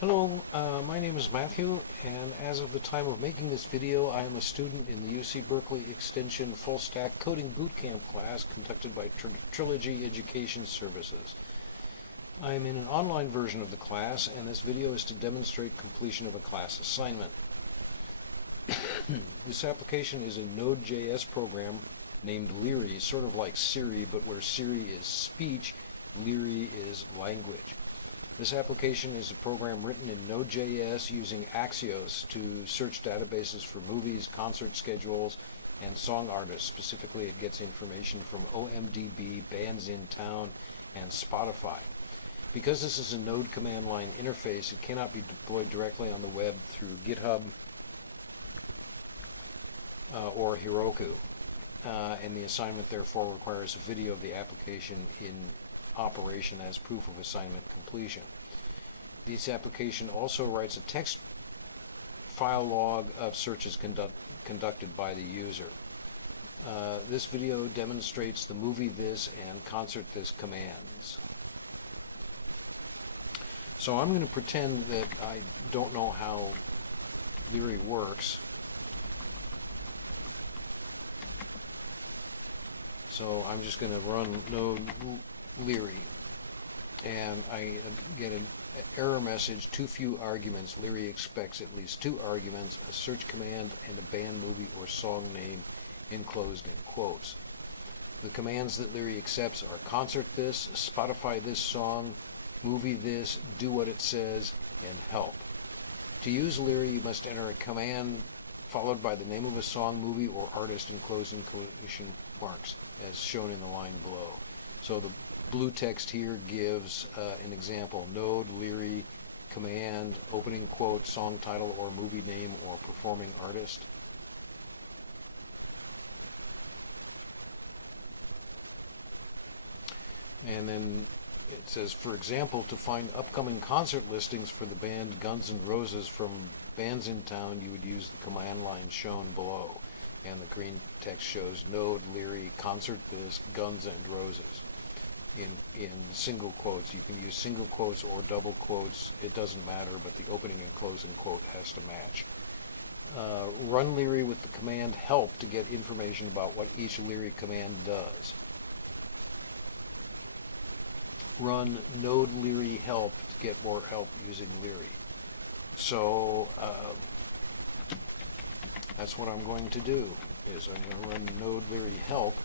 Hello, my name is Matthew, and as of the time of making this video, I am a student in the UC Berkeley Extension Full Stack Coding Bootcamp class conducted by Trilogy Education Services. I am in an online version of the class, and this video is to demonstrate completion of a class assignment. This application is a Node.js program named LIRI, sort of like Siri, but where Siri is speech, LIRI is language. This application is a program written in Node.js using Axios to search databases for movies, concert schedules, and song artists. Specifically, it gets information from OMDB, Bands in Town, and Spotify. Because this is a Node command line interface, it cannot be deployed directly on the web through GitHub or Heroku. And the assignment therefore requires a video of the application in operation as proof of assignment completion. This application also writes a text file log of searches conducted by the user. This video demonstrates the movie this and concert this commands. So I'm going to pretend that I don't know how LIRI works. So I'm just going to run node LIRI, and I get an error message, too few arguments. LIRI expects at least 2 arguments, a search command, and a band, movie, or song name enclosed in quotes. The commands that LIRI accepts are concert this, Spotify this song, movie this, do what it says, and help. To use LIRI, you must enter a command followed by the name of a song, movie, or artist enclosed in quotation marks, as shown in the line below. So the blue text here gives an example: node LIRI command, opening quote, song title or movie name or performing artist. And then it says, for example, to find upcoming concert listings for the band Guns N' Roses from Bands in Town, you would use the command line shown below. And the green text shows node LIRI concert this Guns N' Roses in single quotes. You can use single quotes or double quotes, it doesn't matter, but the opening and closing quote has to match. Run LIRI with the command help to get information about what each LIRI command does. Run node LIRI help to get more help using LIRI. So that's what I'm going to do, is I'm going to run node LIRI help,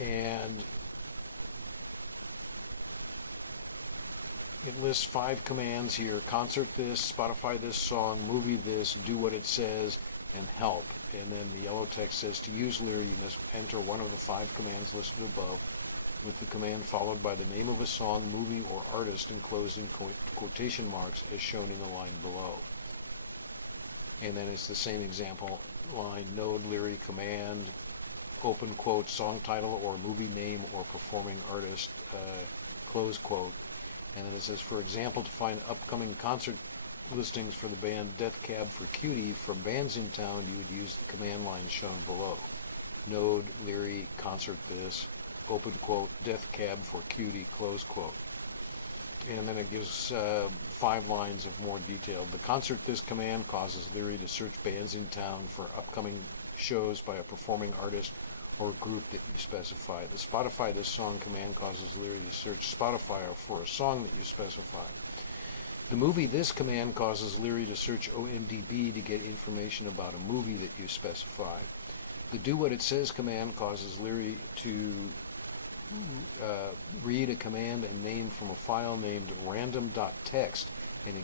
and it lists 5 commands here: concert this, Spotify this song, movie this, do what it says, and help. And then the yellow text says to use LIRI, you must enter one of the 5 commands listed above, with the command followed by the name of a song, movie, or artist enclosed in quotation marks as shown in the line below. And then it's the same example line: node LIRI command, open quote, song title or movie name or performing artist, close quote. And then it says, for example, to find upcoming concert listings for the band Death Cab for Cutie from Bands in Town, you would use the command line shown below: node LIRI concert this, open quote, Death Cab for Cutie, close quote. And then it gives 5 lines of more detail. The concert this command causes LIRI to search bands in town for upcoming shows by a performing artist or group that you specify. The Spotify this song command causes LIRI to search Spotify for a song that you specify. The movie this command causes LIRI to search OMDB to get information about a movie that you specify. The do what it says command causes LIRI to read a command and name from a file named random.txt and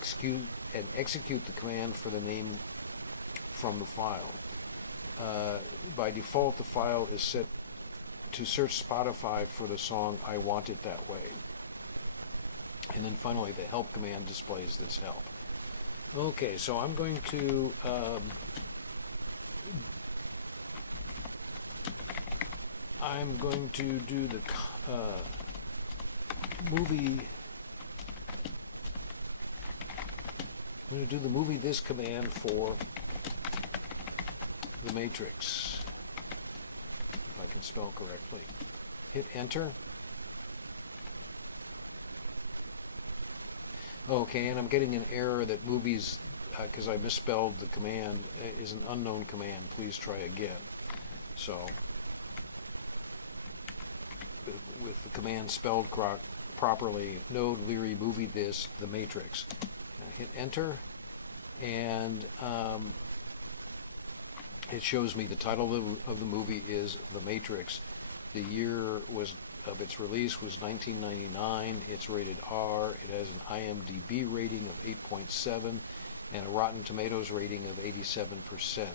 execute the command for the name from the file. By default, the file is set to search Spotify for the song I Want It That Way. And then finally, the help command displays this help. Okay, so I'm going to do the movie. I'm going to do the movie this command for the matrix, if I can spell correctly. Hit enter. Okay, and I'm getting an error that movies, because I misspelled the command, is an unknown command. Please try again. So, with the command spelled properly, Node, LIRI, movie this, the matrix. Hit enter, and it shows me the title of the movie is The Matrix. The year of its release was 1999. It's rated R. It has an IMDb rating of 8.7 and a Rotten Tomatoes rating of 87%.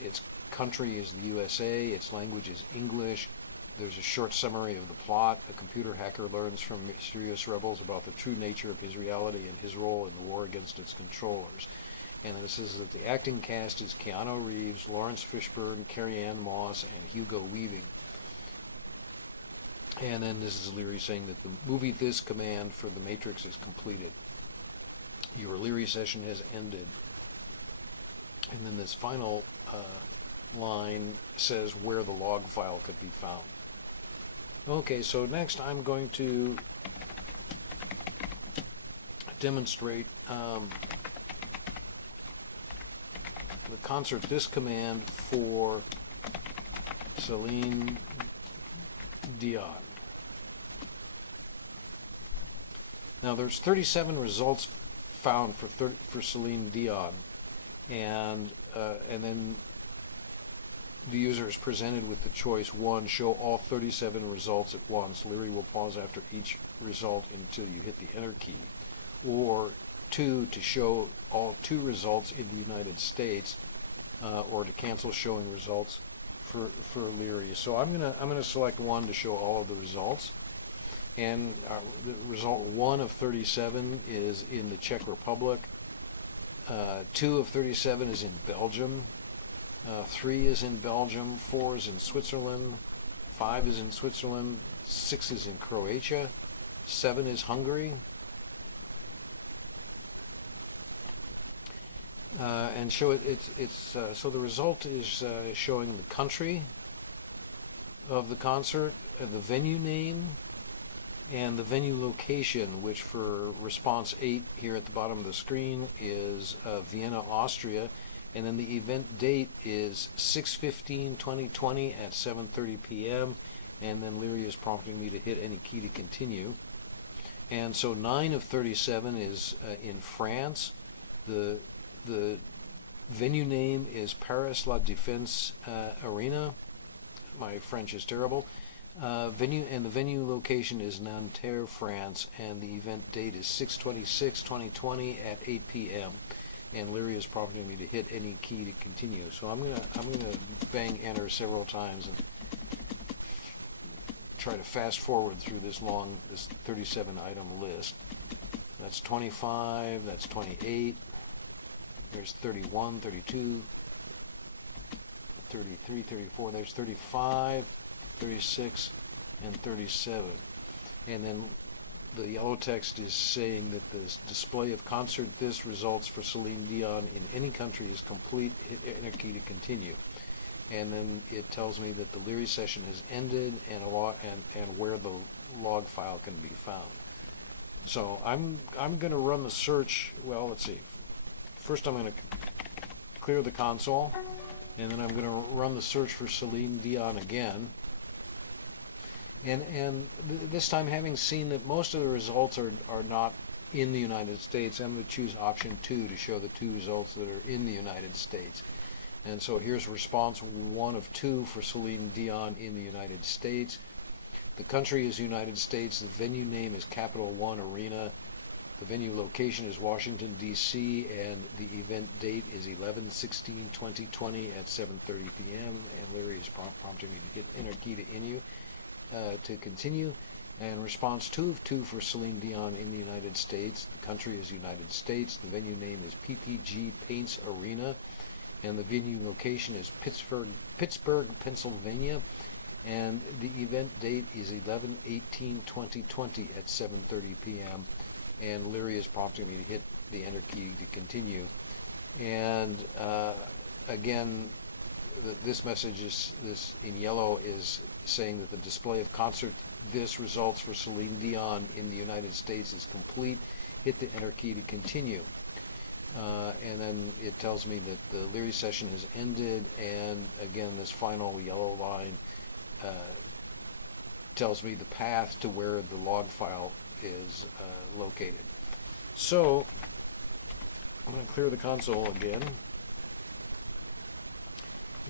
Its country is the USA. Its language is English. There's a short summary of the plot. A computer hacker learns from mysterious rebels about the true nature of his reality and his role in the war against its controllers. And it says that the acting cast is Keanu Reeves, Lawrence Fishburne, Carrie-Anne Moss, and Hugo Weaving. And then this is LIRI saying that the movie this command for the matrix is completed. Your LIRI session has ended. And then this final line says where the log file could be found. Okay, so next I'm going to demonstrate the concert this command for Celine Dion. Now there's 37 results found for Celine Dion, and then the user is presented with the choice: 1, show all 37 results at once. LIRI will pause after each result until you hit the enter key. Or 2, to show all 2 results in the United States, or to cancel showing results for LIRI. So I'm gonna select 1 to show all of the results. And the result 1 of 37 is in the Czech Republic. 2 of 37 is in Belgium. 3 is in Belgium. 4 is in Switzerland. 5 is in Switzerland. 6 is in Croatia. 7 is Hungary. And show so the result is showing the country of the concert, the venue name, and the venue location, which for response 8 here at the bottom of the screen is Vienna, Austria, and then the event date is 6/15/2020 at 7:30 p.m. and then LIRI is prompting me to hit any key to continue. And so 9 of 37 is in France. The venue name is Paris La Défense Arena. My French is terrible. The venue location is Nanterre, France, and the event date is 6/26/2020 at 8 p.m. And LIRI is prompting me to hit any key to continue. So I'm gonna bang enter several times and try to fast forward through this 37 item list. That's 25. That's 28. There's 31, 32, 33, 34. There's 35. 36 and 37, and then the yellow text is saying that the display of concert this results for Celine Dion in any country is complete. Hit enter key to continue, and then it tells me that the LIRI session has ended and where the log file can be found. So I'm going to run the search. Well, let's see. First, I'm going to clear the console, and then I'm going to run the search for Celine Dion again. And this time, having seen that most of the results are not in the United States, I'm going to choose option 2 to show the 2 results that are in the United States. And so here's response 1 of 2 for Celine Dion in the United States. The country is United States. The venue name is Capital One Arena. The venue location is Washington, D.C., and the event date is 11/16/2020 at 7:30 p.m. And LIRI is prompting me to hit enter key to continue. And response 2 of 2 for Celine Dion in the United States. The country is United States. The venue name is PPG Paints Arena, and the venue location is Pittsburgh, Pennsylvania, and the event date is 11/18/2020 at 7:30 p.m. and LIRI is prompting me to hit the enter key to continue. And again, this message is in yellow is saying that the display of concert this results for Celine Dion in the United States is complete. Hit the enter key to continue. And then it tells me that the LIRI session has ended, and again this final yellow line tells me the path to where the log file is located. So I'm going to clear the console again,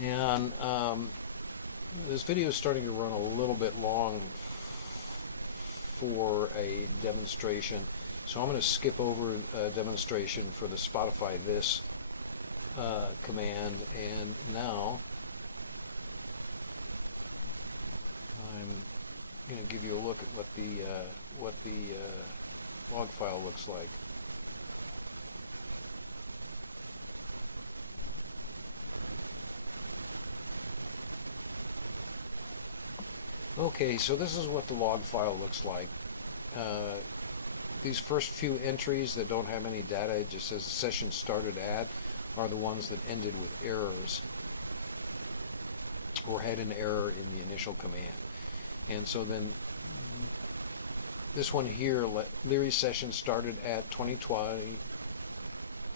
and this video is starting to run a little bit long for a demonstration, so I'm going to skip over a demonstration for the Spotify this command, and now I'm going to give you a look at what the log file looks like. Okay, so this is what the log file looks like. These first few entries that don't have any data, it just says the session started at, are the ones that ended with errors or had an error in the initial command. And so then this one here, LIRI session started at 2020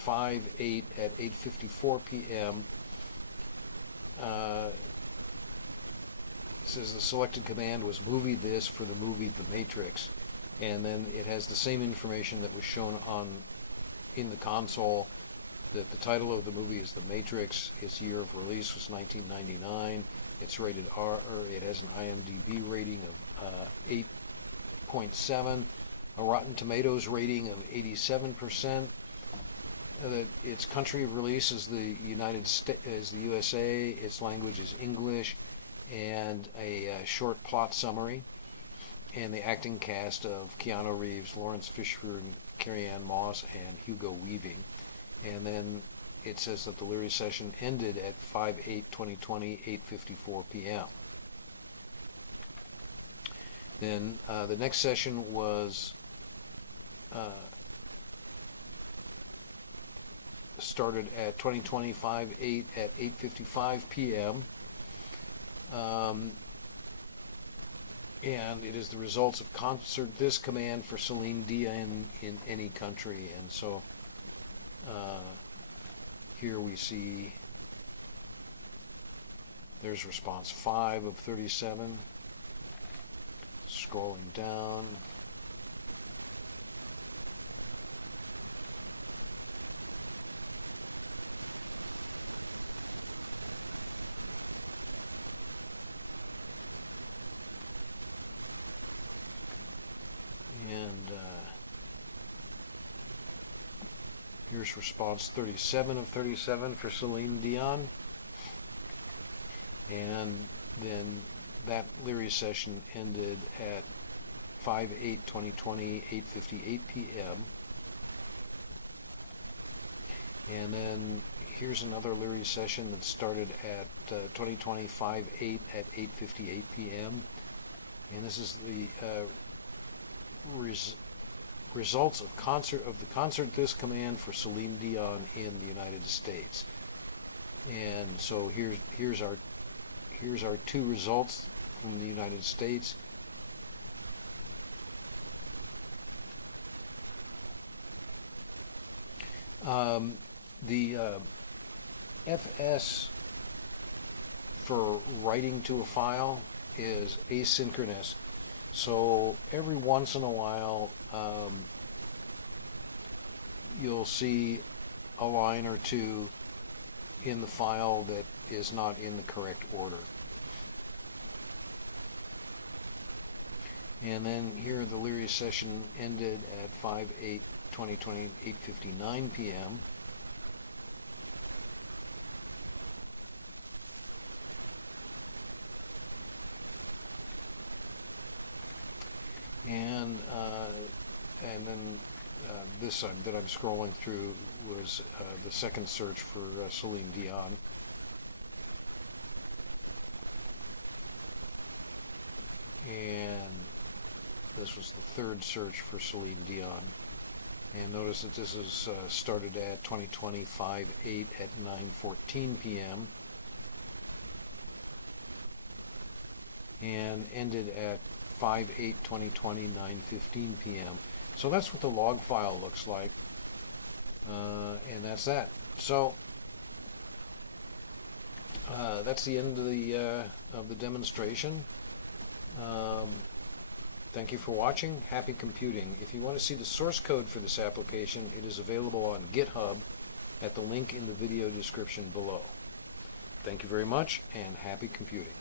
5/8 at 8:54 p.m. Says the selected command was movie this for the movie The Matrix, and then it has the same information that was shown in the console, that the title of the movie is The Matrix, its year of release was 1999, it's rated R, it has an IMDb rating of 8.7, a Rotten Tomatoes rating of 87%, that its country of release is the United States, is the USA, its language is English, and a short plot summary, and the acting cast of Keanu Reeves, Lawrence Fishburne, Carrie-Anne Moss, and Hugo Weaving. And then it says that the LIRI session ended at 5/8/2020, 8:54 p.m. Then the next session was started at 2020 5/8 at 8:55 p.m. And it is the results of concert this command for Celine Dion in any country. And so here we see there's response 5 of 37. Scrolling down. Here's response 37 of 37 for Celine Dion. And then that LIRI session ended at 5/8/2020, 8:58 p.m. And then here's another LIRI session that started at 2020 5/8 at 8:58 p.m. And this is the results of the concert this command for Celine Dion in the United States. And so here's our two results from the United States. The FS for writing to a file is asynchronous. So every once in a while, you'll see a line or two in the file that is not in the correct order. And then here the LIRI session ended at 5/8/2020, 8:59 p.m. And then this that I'm scrolling through was the second search for Celine Dion. And this was the third search for Celine Dion. And notice that this is started at 2020 5/8 at 9:14 p.m. and ended at 5/8/2020, 9:15 p.m. So that's what the log file looks like, and that's that. So that's the end of the demonstration. Thank you for watching. Happy computing. If you want to see the source code for this application, it is available on GitHub at the link in the video description below. Thank you very much, and happy computing.